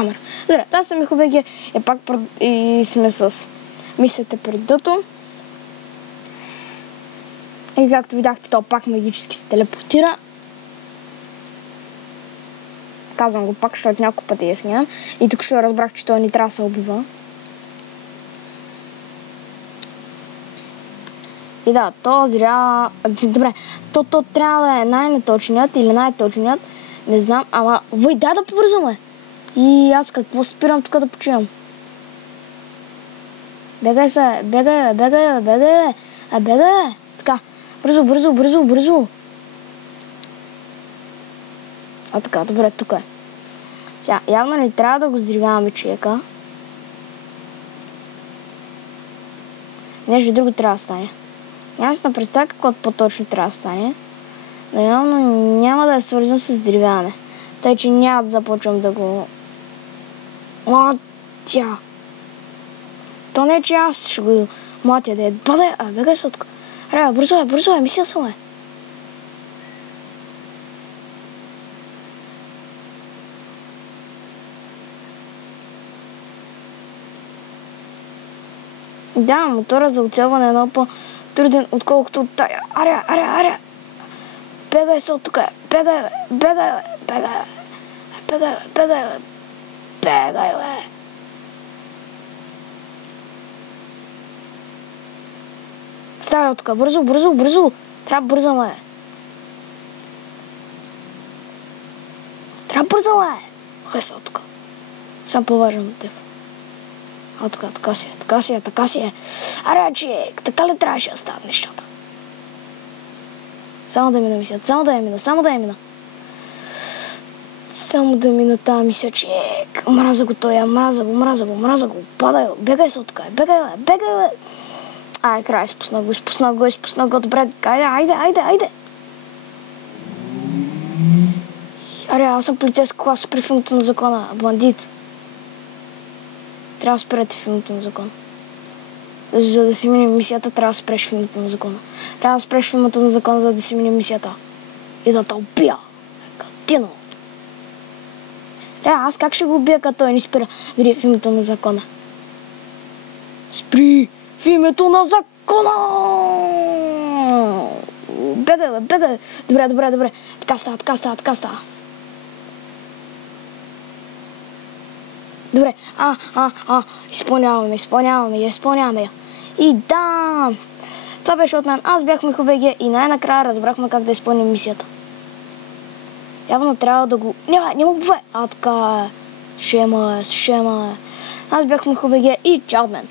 камера. Добре, аз съм БГ и пак и сме с мисията пред дъто. И както видяхте, то пак магически се телепортира. Казвам го пак, защото няколко пъти я снимам. И тук ще разбрах, че той ни трябва да се убива. И да, то зря... Добре, то трябва да е най-неточният или най-точният. Не знам, ама... дай да побързаме! И аз какво спирам тук да почивам? Бегай се, бегай! Така, бързо! А така, добре, тук е. Сега, явно не трябва да го взривяваме човека. Нещо друго трябва да стане. Няма си да представя какво по-точно трябва да стане. Но явно няма да е свързано с взривяване. Тъй, че няма да започвам да го... Млатя! То не е, че аз ще го млатя да е. Бегай се оттук. Бързо е, мисля съм е. Да, мотора за оцелване е много по-труден, отколкото от тая. Аря! Бегай се оттук, бегай, бе! Ставай оттук, бързо! Трябва бързаме. Хай се оттук. Съм по-важен от теб. Така си е. Аре, човек, така ли трябваше да стават нещата? Само да мина мисията, само да мина тази мисия, човек. Мраза го тоя, мраза го. Падай, бегай се оттук, бегай. Ай, край, изпусна го, добре, айде. Аре, аз съм полицейски клас при филмото на закона, бандит. Трябва да спрете филмото на закона. За да си мине мисията, трябва да спреш филмото на закона. За да си мине мисията. И да те убия. Катино. Аз как ще го убия, като той не спира дори филмото на закона? Спри филмото на закона! Бегай. Добре. Така става. Добре, изпълняваме я. И да! Това беше от мен. Аз бях БГ и най-накрая разбрахме как да изпълним мисията. Явно трябва да го... Не му бувай! Така е. Шема е. Аз бях БГ и чао от мен.